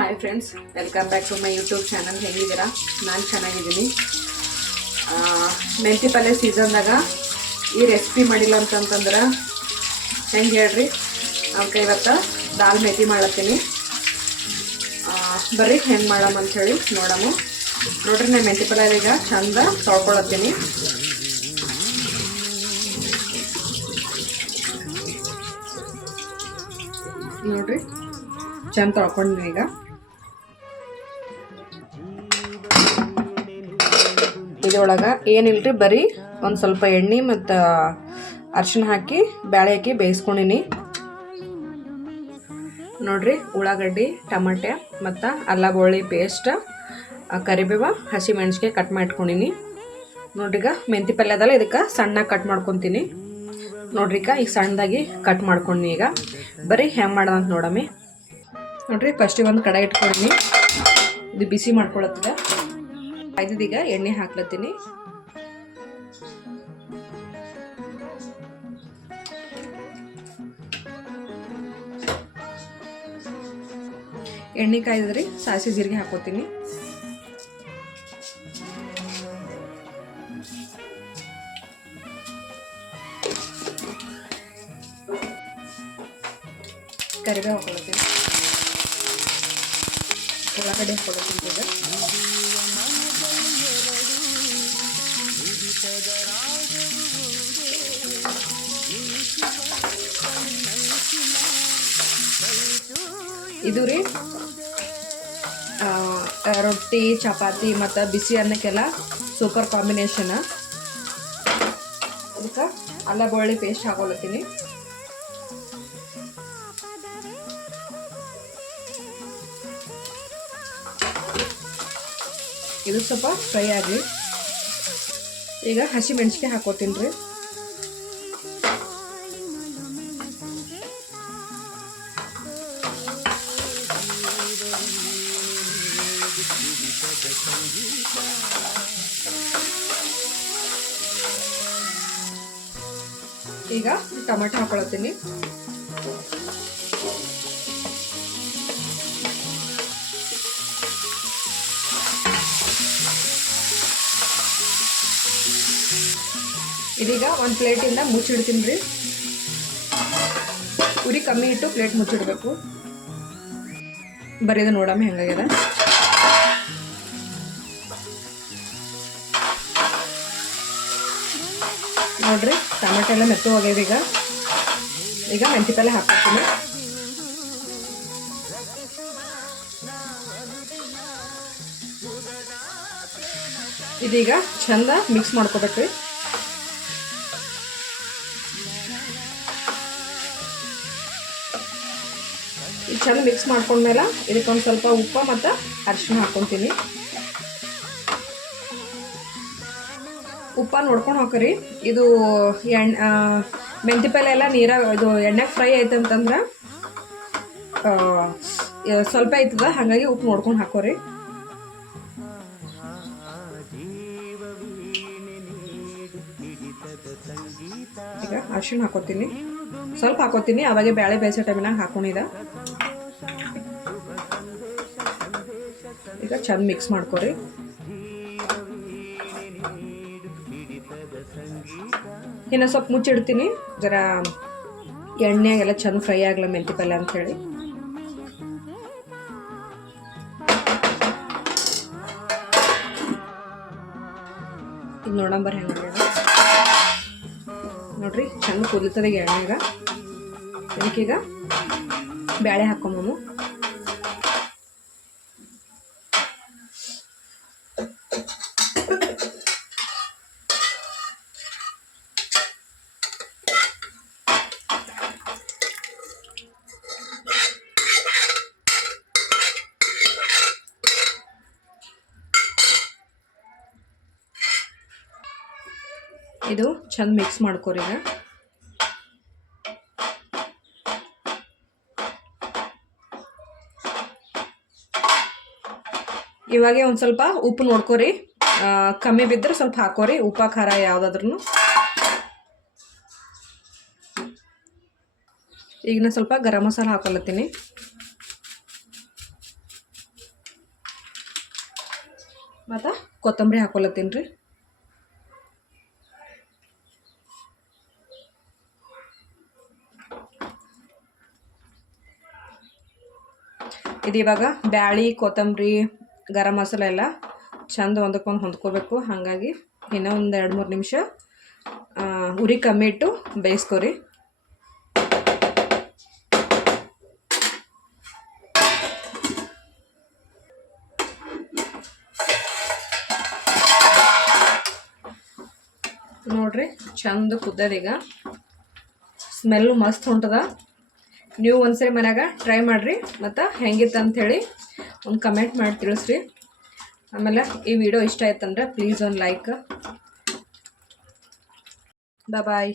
Hi friends, welcome back to my YouTube channel. ಹೇಗಿದ್ದೀರಾ? ನಾನು ಚೆನ್ನಾಗಿದ್ದೀನಿ. ಮೆಂತಿ ಪಲ್ಯ ಸೀಸನ್ದಾಗ ಈ ರೆಸಿಪಿ ಮಾಡಿಲ್ಲ ಅಂತಂತಂದ್ರೆ ಹೆಂಗೆ ಹೇಳ್ರಿ. ಅದಕ್ಕೆ ಇವತ್ತು ದಾಲ್ ಮೆತಿ ಮಾಡತ್ತೀನಿ. ಬರ್ರಿ ಹೆಂಗೆ ಮಾಡಮ್ಮ ಅಂಥೇಳಿ ನೋಡಮ್ಮ. ನೋಡ್ರಿ, ನಾನು ಮೆಂತಿ ಪಲ್ಯ ಈಗ ಚಂದ ತೊಳ್ಕೊಳತ್ತೀನಿ. ನೋಡ್ರಿ, ಚಂದ ತೊಳ್ಕೊಂಡಿನಿ. ಈಗ ಇದ್ರೊಳಗೆ ಏನಿಲ್ರಿ, ಬರೀ ಒಂದು ಸ್ವಲ್ಪ ಎಣ್ಣೆ ಮತ್ತು ಅರಿಶಿನ ಹಾಕಿ ಬ್ಯಾಳೆ ಹಾಕಿ ಬೇಯಿಸ್ಕೊಂಡಿನಿ. ನೋಡ್ರಿ, ಉಳ್ಳಾಗಡ್ಡಿ, ಟಮಾಟೆ ಮತ್ತು ಅಲ್ಲ ಬೆಳ್ಳುಳ್ಳಿ ಪೇಸ್ಟ್, ಕರಿಬೇವು, ಹಸಿ ಮೆಣಸಿಗೆ ಕಟ್ ಮಾಡ್ಕೊಂಡಿನಿ. ನೋಡ್ರಿ, ಈಗ ಮೆಂತಿ ಪಲ್ಯ ಅದಲ್ಲ, ಇದಕ್ಕೆ ಸಣ್ಣಗೆ ಕಟ್ ಮಾಡ್ಕೊತೀನಿ. ನೋಡ್ರಿ, ಈಗ ಸಣ್ಣದಾಗಿ ಕಟ್ ಮಾಡ್ಕೊಂಡು ಈಗ ಬರೀ ಹೆಂಗೆ ಮಾಡೋದಂತ ನೋಡಮ್ಮಿ. ನೋಡ್ರಿ, ಫಸ್ಟಿಗೆ ಒಂದು ಕಡಾಯಿ ಇಟ್ಕೊಂಡಿನಿ. ಇದು ಬಿಸಿ ಮಾಡ್ಕೊಳತ್ತದ. ಈಗ ಎಣ್ಣೆ ಹಾಕ್ಲತ್ತೀನಿ. ಎಣ್ಣೆ ಕಾಯ್ದ್ರಿ, ಸಾಸಿವೆ ಜೀರಿಗೆ ಹಾಕೋತೀನಿ. ಕರಿಬೇವು ಹಾಕೊಳತ್ತೀನಿ. ಉಳ್ಳಾಗಡ್ಡೆ ಹಾಕೊಳತ್ತೀನಿ. ಇದು ರೀ ರೊಟ್ಟಿ, ಚಪಾತಿ ಮತ್ತು ಬಿಸಿ ಅನ್ನಕ್ಕೆಲ್ಲ ಸೂಪರ್ ಕಾಂಬಿನೇಷನ್. ಅದಕ್ಕೆ ಅಲ್ಲ ಬೆಳ್ಳುಳ್ಳಿ ಪೇಸ್ಟ್ ಹಾಕೊಳತ್ತೀನಿ. ಇದು ಸ್ವಲ್ಪ ಫ್ರೈ ಆಗಲಿ. ಈಗ ಹಸಿ ಮೆಣಸಿಗೆ ಹಾಕೋತೀನಿ ರೀ. ಈಗ ಟೊಮೆಟೊ ಹಾಕೊಳತ್ತೀನಿ. ಇದೀಗ ಒಂದು ಪ್ಲೇಟಿಂದ ಮುಚ್ಚಿಡ್ತೀನಿ ರೀ. ಉರಿ ಕಮ್ಮಿ ಇಟ್ಟು ಪ್ಲೇಟ್ ಮುಚ್ಚಿಡ್ಬೇಕು. ಬರೀದು ನೋಡಮ್ಮ ಹೆಂಗಾಗ್ಯದ. ನೋಡ್ರಿ, ಟೊಮೆಟೊ ಎಲ್ಲ ಮೆತ್ತು ಹೋಗ್ಯದ. ಈಗ ಮೆಂತಿ ಪಲ್ಯ ಹಾಕ್ತೀನಿ. ಇದೀಗ ಚಂದ ಮಿಕ್ಸ್ ಮಾಡ್ಕೋಬೇಕ್ರಿ. ಈಗ ಚಂದ ಮಿಕ್ಸ್ ಮಾಡ್ಕೊಂಡ್ಮೇಲೆ ಇದಕ್ಕೊಂದು ಸ್ವಲ್ಪ ಉಪ್ಪು ಮತ್ತು ಅರಿಶಿನ ಹಾಕ್ಕೊತೀನಿ. ಉಪ್ಪ ನೋಡ್ಕೊಂಡು ಹಾಕ್ರಿ. ಇದು ಮೆಂತಿ ಪಲ್ಯ ಎಲ್ಲ ಇದು ಎಣ್ಣೆಗೆ ಫ್ರೈ ಆಯ್ತು ಅಂತಂದ್ರೆ ಸ್ವಲ್ಪ ಆಯ್ತದ, ಹಾಗಾಗಿ ಉಪ್ಪು ನೋಡ್ಕೊಂಡು ಹಾಕೋರಿ. ಈಗ ಅರಿಶಿಣ ಹಾಕೋತೀನಿ, ಸ್ವಲ್ಪ ಹಾಕೋತೀನಿ. ಅವಾಗೆ ಬೇಳೆ ಬೇಯಿಸೋ ಟೈಮಿನಾಗ ಹಾಕೊಂಡಿದ್ದ. ಈಗ ಚಂದ ಮಿಕ್ಸ್ ಮಾಡ್ಕೊರಿ. ಇನ್ನು ಸ್ವಲ್ಪ ಮುಚ್ಚಿಡ್ತೀನಿ, ಜರ ಎಣ್ಣೆಗೆಲ್ಲ ಚಂದ ಫ್ರೈ ಆಗಲ್ಲ ಮೆಂತಿ ಪಲ್ಯ ಅಂಥೇಳಿ. ಈಗ ನೋಡಂಬರ್ ಹೆಂಗೆ ನೋಡ್ರಿ, ಚಂದ ಕುದಿತದ ಎಣ್ಣೆಗ. ಇದಕ್ಕೀಗ ಬ್ಯಾಳೆ ಹಾಕೊಂಬನು. ಇದು ಚಂದ ಮಿಕ್ಸ್ ಮಾಡ್ಕೊರಿ. ಇವಾಗ ಒಂದು ಸ್ವಲ್ಪ ಉಪ್ಪು ನೋಡ್ಕೊರಿ. ಕಮ್ಮಿ ಬಿದ್ದರೆ ಸ್ವಲ್ಪ ಹಾಕೋರಿ, ಉಪ್ಪ ಖಾರ ಯಾವುದಾದ್ರೂ. ಈಗ ನಾನು ಸ್ವಲ್ಪ ಗರಂ ಮಸಾಲ ಹಾಕೊಳತ್ತೀನಿ. ಮತ್ತು ಕೊತ್ತಂಬರಿ ಹಾಕೊಳತ್ತೀನಿ ರೀ. ಇದು ಇವಾಗ ಬ್ಯಾಳಿ ಕೊತ್ತಂಬರಿ ಗರಂ ಮಸಾಲೆ ಎಲ್ಲ ಚಂದ ಒಂದಕ್ಕೊಂದು ಹೊಂದ್ಕೋಬೇಕು. ಹಾಗಾಗಿ ಇನ್ನೂ ಒಂದು 2-3 ನಿಮಿಷ ಉರಿ ಕಮ್ಮಿ ಇಟ್ಟು ಬೇಯಿಸ್ಕೊರಿ. ನೋಡ್ರಿ ಚಂದ ಕುದ್ದದೀಗ, ಸ್ಮೆಲ್ಲು ಮಸ್ತ್ ಹೊಂಟದ. ನೀವು ಒಂದ್ಸರಿ ಮನ್ಯಾಗ ಟ್ರೈ ಮಾಡಿರಿ ಮತ್ತು ಹೆಂಗಿತ್ತು ಅಂಥೇಳಿ ಒಂದು ಕಮೆಂಟ್ ಮಾಡಿ ತಿಳಿಸ್ರಿ. ಆಮೇಲೆ ಈ ವಿಡಿಯೋ ಇಷ್ಟ ಆಯ್ತಂದ್ರೆ ಪ್ಲೀಸ್ ಒಂದು ಲೈಕ್. ಬಾಯ್.